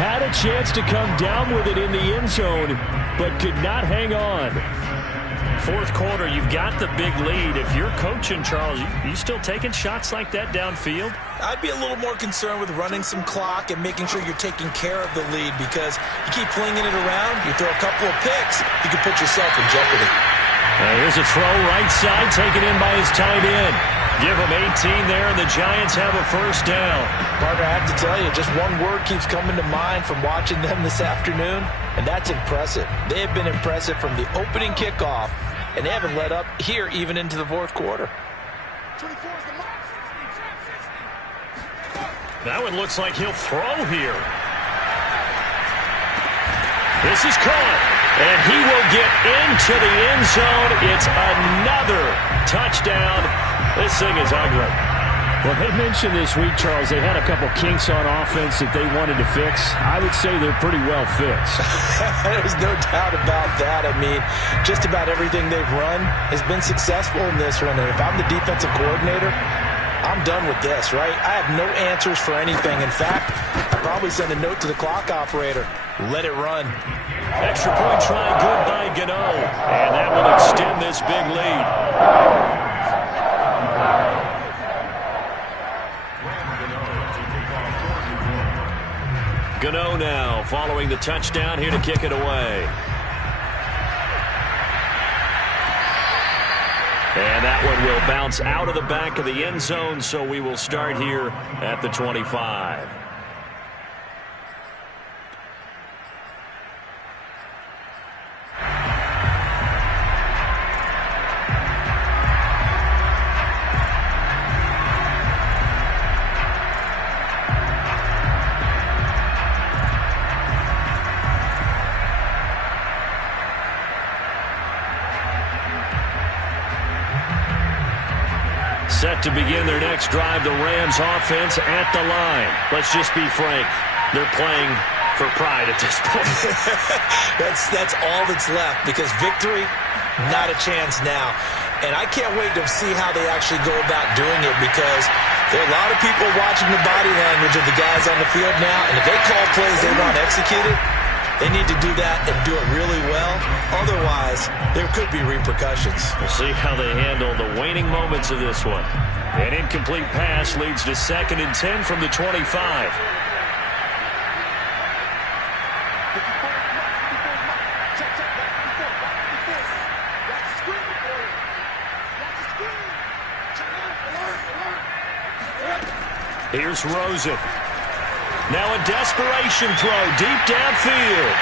Had a chance to come down with it in the end zone, but could not hang on. 4th quarter, you've got the big lead. If you're coaching, Charles, you still taking shots like that downfield? I'd be a little more concerned with running some clock and making sure you're taking care of the lead, because you keep flinging it around, you throw a couple of picks, you can put yourself in jeopardy. Here's a throw right side, taken in by his tight end. Give him 18 there, and the Giants have a 1st down. Partner, I have to tell you, just one word keeps coming to mind from watching them this afternoon, and that's impressive. They have been impressive from the opening kickoff, and they haven't let up here even into the 4th quarter. That one looks like he'll throw here. This is caught, and he will get into the end zone. It's another touchdown. This thing is ugly. Well, they mentioned this week, Charles, they had a couple kinks on offense that they wanted to fix. I would say they're pretty well fixed. There's no doubt about that. I mean, just about everything they've run has been successful in this one. And if I'm the defensive coordinator, I'm done with this, right? I have no answers for anything. In fact, I'll probably send a note to the clock operator. Let it run. Extra point try good by Gano. And that will extend this big lead. Gano now following the touchdown here to kick it away. And that one will bounce out of the back of the end zone, so we will start here at the 25. Set to begin their next drive, the Rams offense at the line. Let's just be frank. They're playing for pride at this point. That's all that's left, because victory, not a chance now. And I can't wait to see how they actually go about doing it, because there are a lot of people watching the body language of the guys on the field now, and if they call plays they want executed, they need to do that and do it really well. Otherwise, there could be repercussions. We'll see how they handle the waning moments of this one. An incomplete pass leads to 2nd and 10 from the 25. Here's Rosen. Now a desperation throw deep downfield.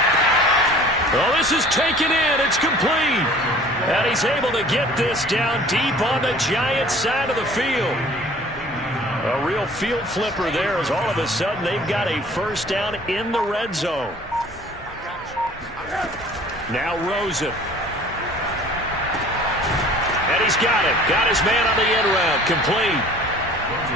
Oh, this is taken in. It's complete. And he's able to get this down deep on the Giants' side of the field. A real field flipper there as all of a sudden they've got a first down in the red zone. Now Rosen. And he's got it. Got his man on the end route. Complete.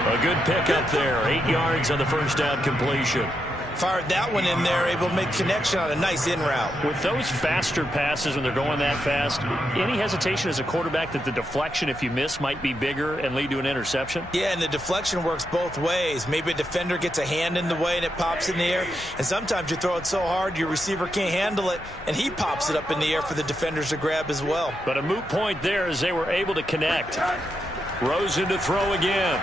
A good pickup there. 8 yards on the first down completion. Fired that one in there, able to make connection on a nice in route. With those faster passes when they're going that fast, any hesitation as a quarterback that the deflection, if you miss, might be bigger and lead to an interception? Yeah, and the deflection works both ways. Maybe a defender gets a hand in the way and it pops in the air. And sometimes you throw it so hard your receiver can't handle it, and he pops it up in the air for the defenders to grab as well. But a moot point there as they were able to connect. Rosen to throw again.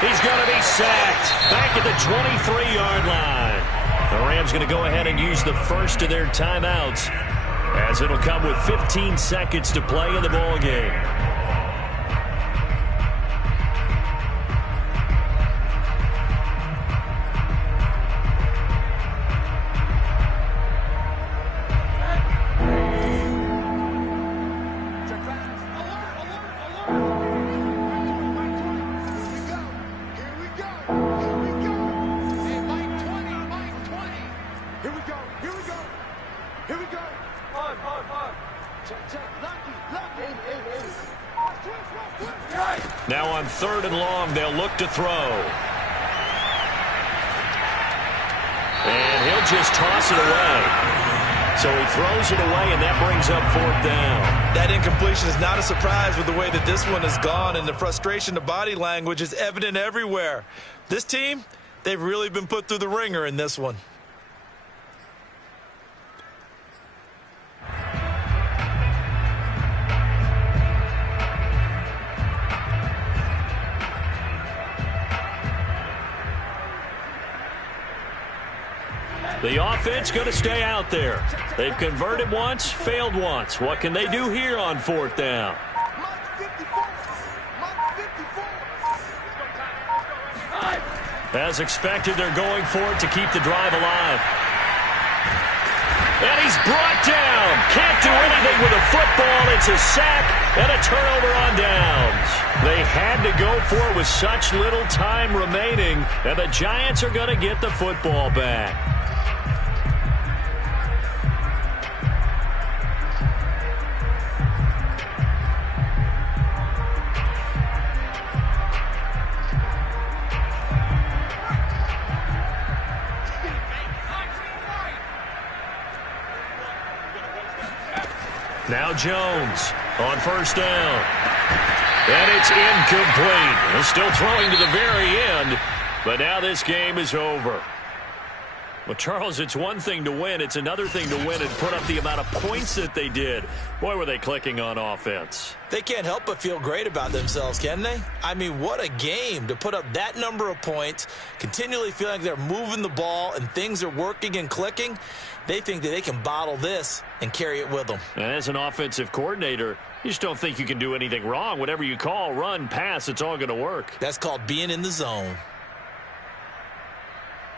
He's going to be sacked back at the 23-yard line. The Rams going to go ahead and use the first of their timeouts as it'll come with 15 seconds to play in the ball game. Now on 3rd and long, they'll look to throw. And he'll just toss it away. So he throws it away, and that brings up 4th down. That incompletion is not a surprise with the way that this one has gone, and the frustration, the body language is evident everywhere. This team, they've really been put through the ringer in this one. The offense going to stay out there. They've converted once, failed once. What can they do here on 4th down? As expected, they're going for it to keep the drive alive. And he's brought down. Can't do anything with a football. It's a sack and a turnover on downs. They had to go for it with such little time remaining, and the Giants are going to get the football back. Now Jones on 1st down. And it's incomplete. He's still throwing to the very end, but now this game is over. Well, Charles, it's one thing to win. It's another thing to win and put up the amount of points that they did. Boy, were they clicking on offense. They can't help but feel great about themselves, can they? I mean, what a game to put up that number of points, continually feeling like they're moving the ball and things are working and clicking. They think that they can bottle this and carry it with them. And as an offensive coordinator, you just don't think you can do anything wrong. Whatever you call, run, pass, it's all going to work. That's called being in the zone.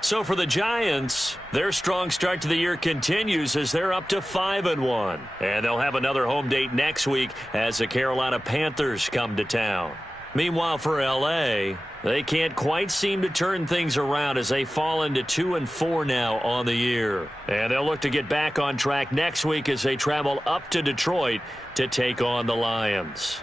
So for the Giants, their strong start to the year continues as they're up to 5-1. And they'll have another home date next week as the Carolina Panthers come to town. Meanwhile, for L.A., they can't quite seem to turn things around as they fall into 2-4 now on the year. And they'll look to get back on track next week as they travel up to Detroit to take on the Lions.